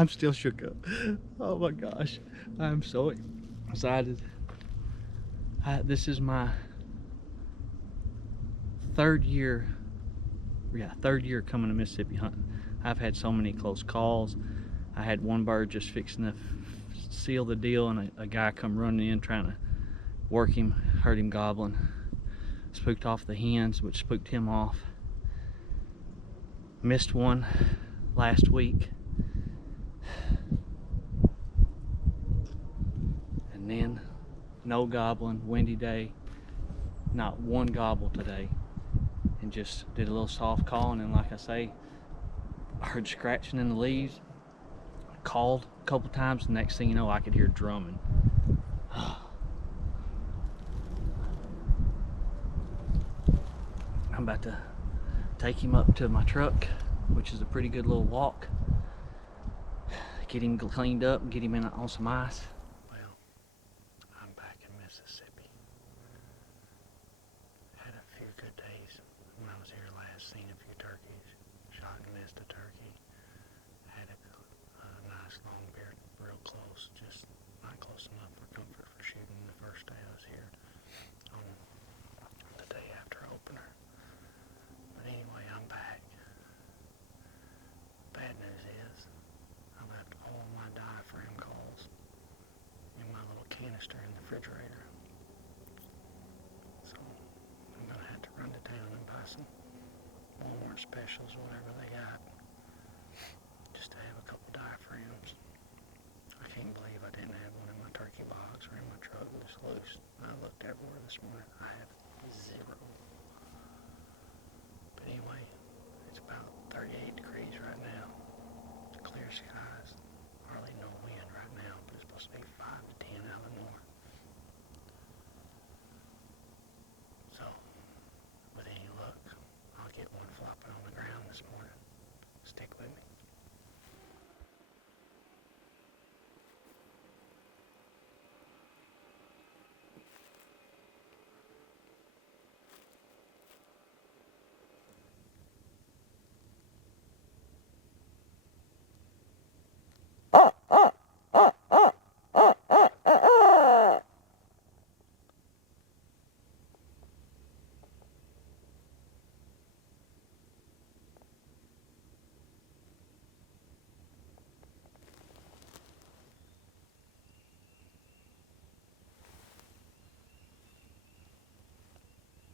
I'm still shook up. Oh my gosh. I'm so excited. This is my third year coming to Mississippi hunting. I've had so many close calls. I had one bird just fixing to seal the deal, and a guy come running in trying to work him, heard him gobbling. Spooked off the hens, which spooked him off. Missed one last week. And then no gobbling, windy day, not one gobble today. And just did a little soft calling, and like I say, I heard scratching in the leaves. Called a couple times, the next thing you know I could hear drumming. I'm about to take him up to my truck, which is a pretty good little walk. Get him cleaned up and get him in on some ice. Well, I'm back in Mississippi. Had a few good days when I was here last, seen a few turkeys, shot and missed a turkey. Had a nice long beard, real close, just not close enough for comfort for shooting the first day I was here, on the day after opener. But anyway, I'm back. Bad news is, I left all my diaphragm calls in my little canister in the refrigerator. So I'm gonna have to run to town and buy some Walmart specials, whatever they got, just to have a couple diaphragms. I can't believe I didn't have one in my turkey box or in my truck. It was loose. I looked everywhere this morning. I have zero. But anyway, it's about 38 degrees right now. Clear skies. Hardly no wind right now, but it's supposed to be 5 to 10 out of the north. So, with any luck, I'll get one flopping on the ground this morning. Stick with me.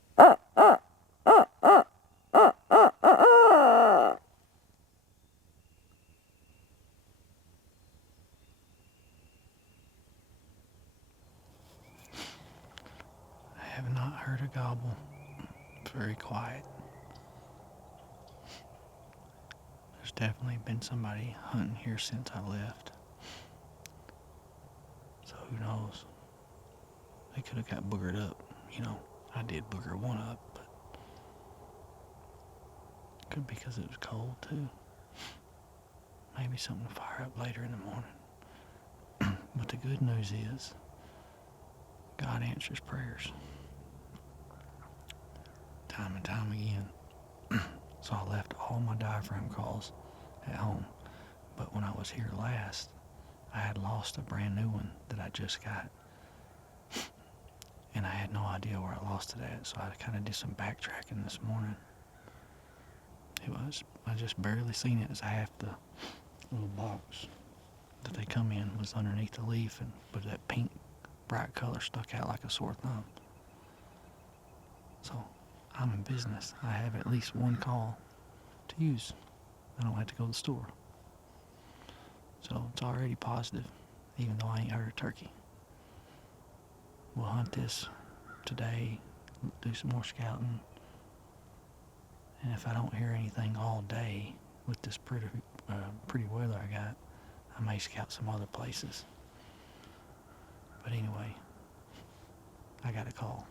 I have not heard a gobble. It's very quiet. There's definitely been somebody hunting here since I left. So who knows? They could have got boogered up. You know, I did booger one up, but could be because it was cold too. Maybe something to fire up later in the morning. But the good news is, God answers prayers. Time and time again. So I left all my diaphragm calls at home. But when I was here last, I had lost a brand new one that I just got. And I had no idea where I lost it at, so I kind of did some backtracking this morning. I just barely seen it as half the little box that they come in was underneath the leaf, but that pink bright color stuck out like a sore thumb. So I'm in business. I have at least one call to use. I don't have to go to the store. So it's already positive, even though I ain't heard a turkey. We'll hunt this today, do some more scouting, and if I don't hear anything all day with this pretty weather I got, I may scout some other places. But anyway, I got a call.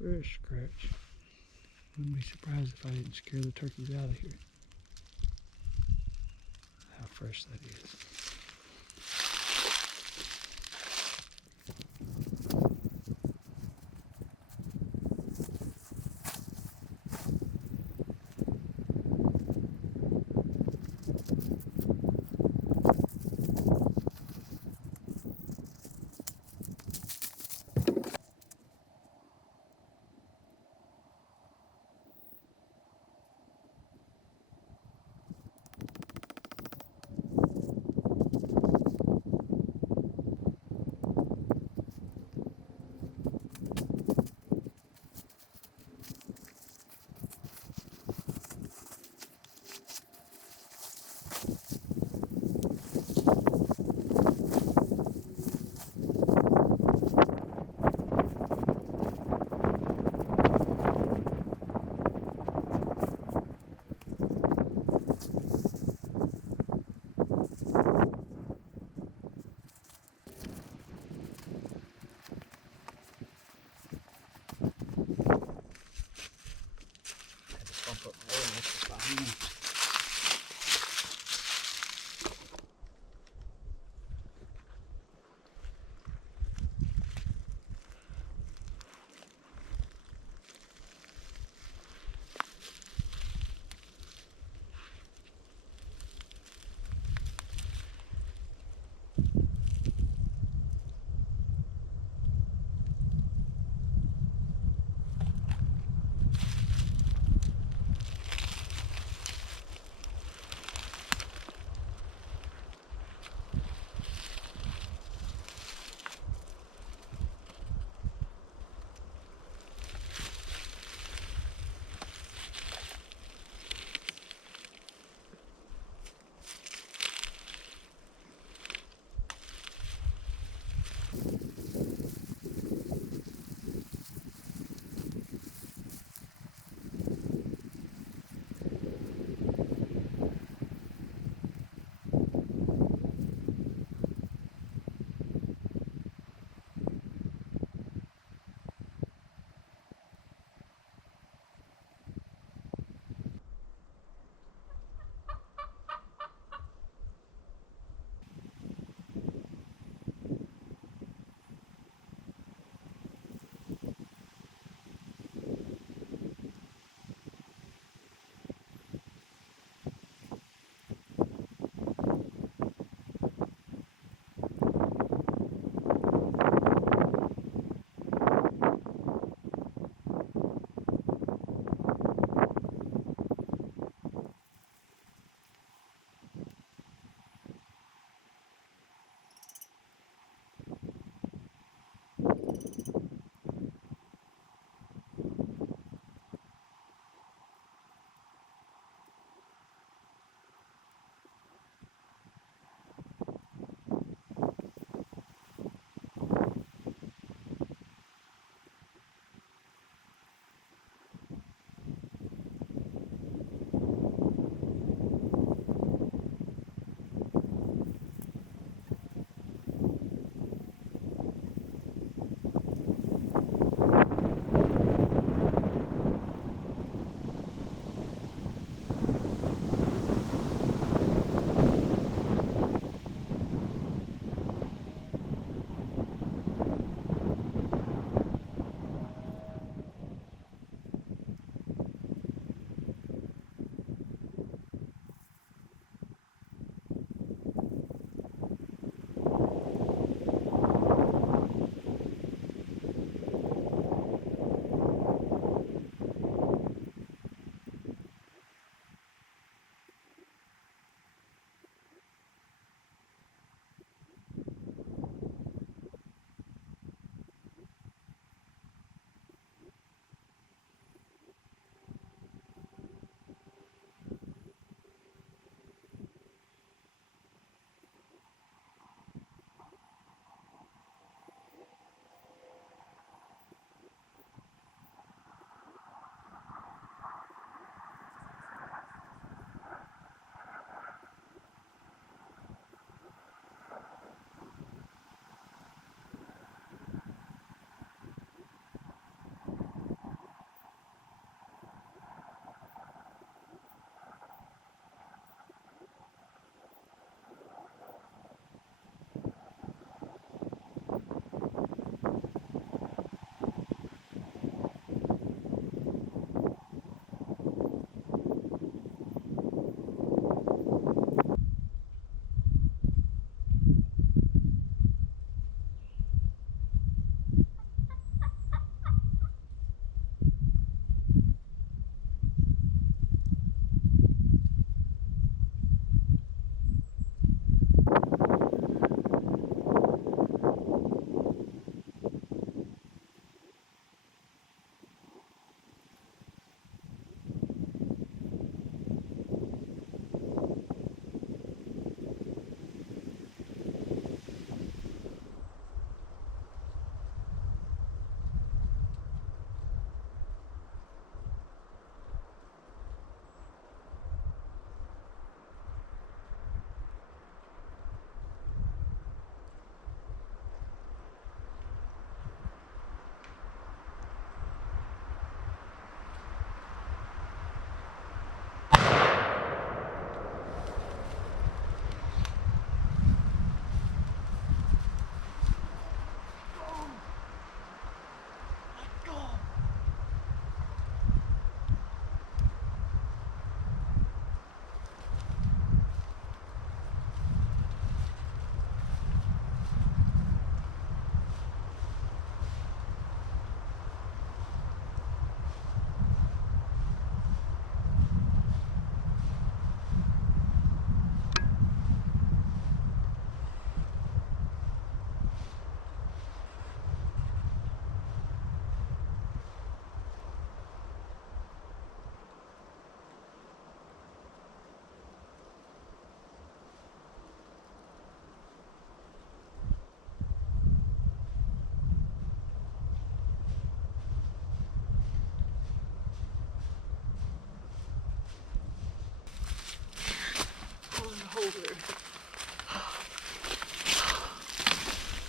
Fresh scratch. Wouldn't be surprised if I didn't scare the turkeys out of here. How fresh that is.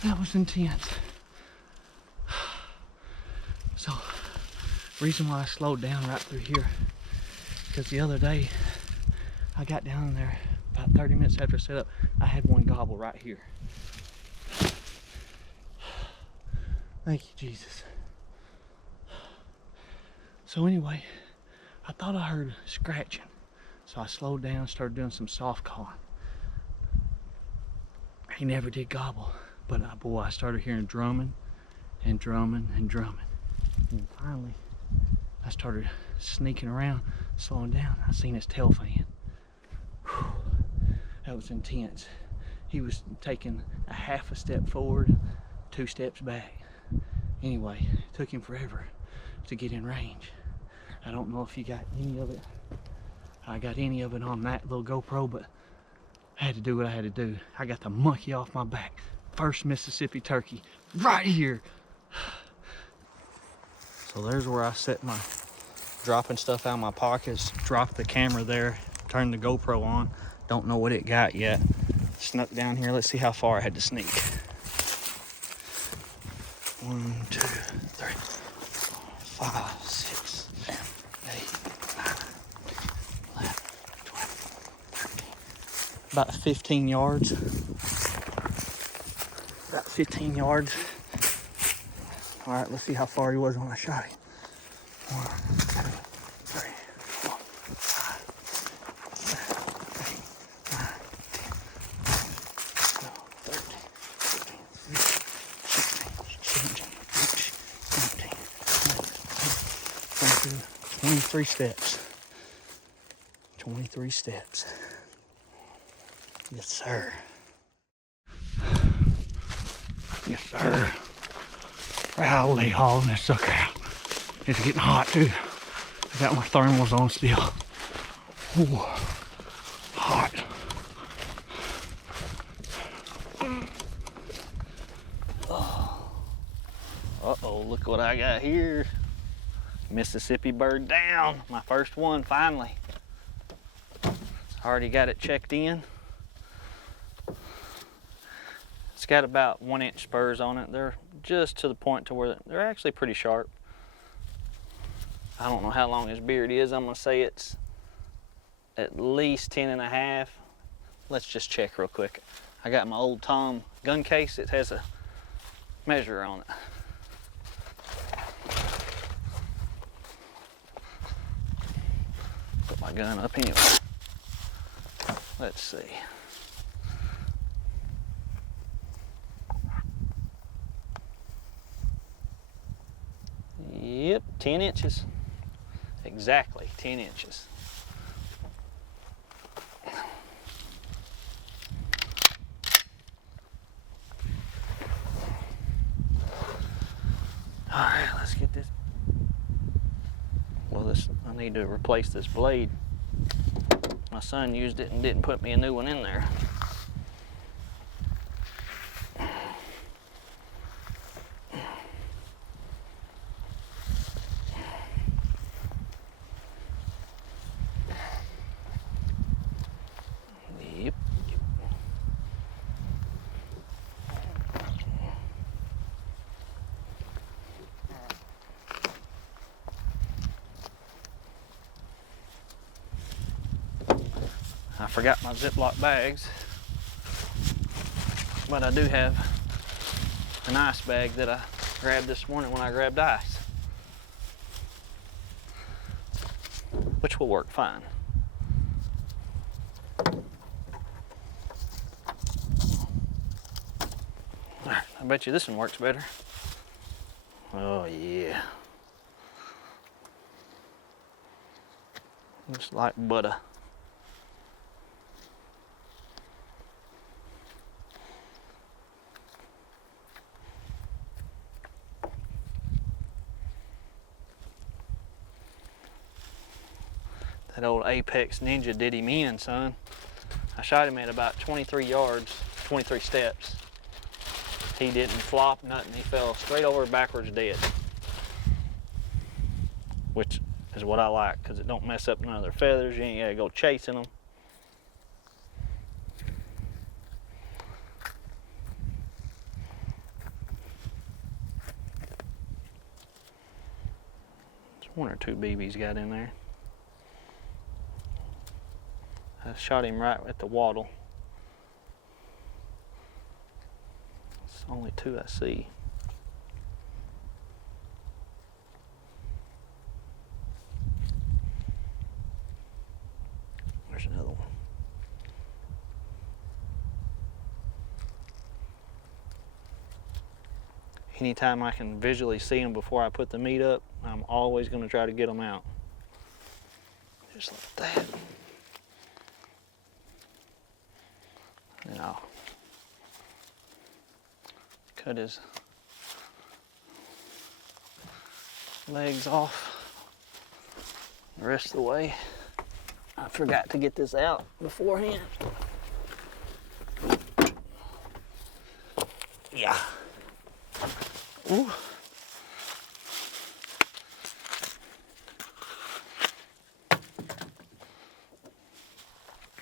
That was intense. So, reason why I slowed down right through here, because the other day I got down there about 30 minutes after setup. I had one gobble right here. Thank you, Jesus. So anyway, I thought I heard scratching, so I slowed down, started doing some soft calling. He never did gobble, but boy, I started hearing drumming and drumming and drumming. And finally, I started sneaking around, slowing down. I seen his tail fan. Whew, that was intense. He was taking a half a step forward, 2 steps back. Anyway, it took him forever to get in range. I don't know if you got any of it. I got any of it on that little GoPro, but I had to do what I had to do. I got the monkey off my back. First Mississippi turkey, right here. So there's where I set my dropping stuff out of my pockets, dropped the camera there, turned the GoPro on. Don't know what it got yet. Snuck down here. Let's see how far I had to sneak. 1, 2, 3, 4, 5, 6, 7, 8, 9, 11, 12, 13. About 15 yards. About 15 yards. All right, let's see how far he was when I shot him. 1, 2, 3, 4, 5, 6, 7, 8, 9, 10, 11, 12, 13, 14, 15, 16, 17, 18, 19, 20, 23 steps. 23 steps. Yes, sir. Yes, sir. Rowley hauling this sucker out. It's getting hot too. I got my thermals on still. Ooh, hot. Uh-oh, look what I got here. Mississippi bird down. My first one, finally. Already got it checked in. It's got about 1-inch spurs on it. They're just to the point to where they're actually pretty sharp. I don't know how long his beard is. I'm gonna say it's at least 10.5. Let's just check real quick. I got my old Tom gun case. It has a measure on it. Put my gun up anyway. Let's see. Yep, 10 inches. Exactly 10 inches. All right, let's get this. Well, I need to replace this blade. My son used it and didn't put me a new one in there. Yep. I forgot my Ziploc bags, but I do have an ice bag that I grabbed this morning when I grabbed ice, which will work fine. All right, I bet you this one works better. Oh yeah. Just like butter. That old Apex Ninja did him in, son. I shot him at about 23 yards, 23 steps. He didn't flop, nothing. He fell straight over backwards dead. Which is what I like, because it don't mess up none of their feathers. You ain't gotta go chasing them. One or two BBs got in there. I shot him right at the wattle. It's only two I see. There's another one. Anytime I can visually see them before I put the meat up, I'm always going to try to get them out. Just like that. And I'll cut his legs off the rest of the way. I forgot to get this out beforehand. Yeah. Ooh.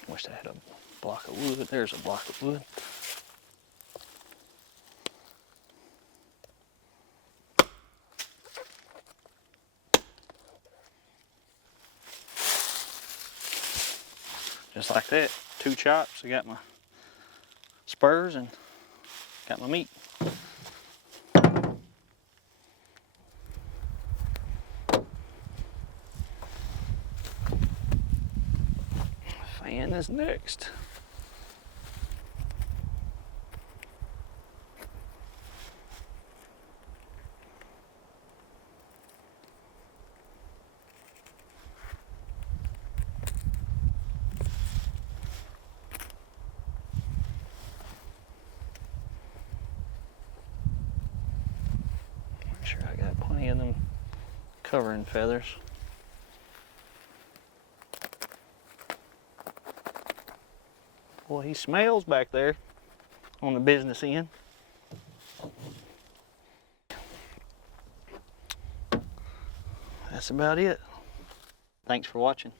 Wish I had a block of wood. There's a block of wood. Just like that, 2 chops. I got my spurs and got my meat. Fan is next. Make sure I got plenty of them covering feathers. Boy, he smells back there on the business end. That's about it. Thanks for watching.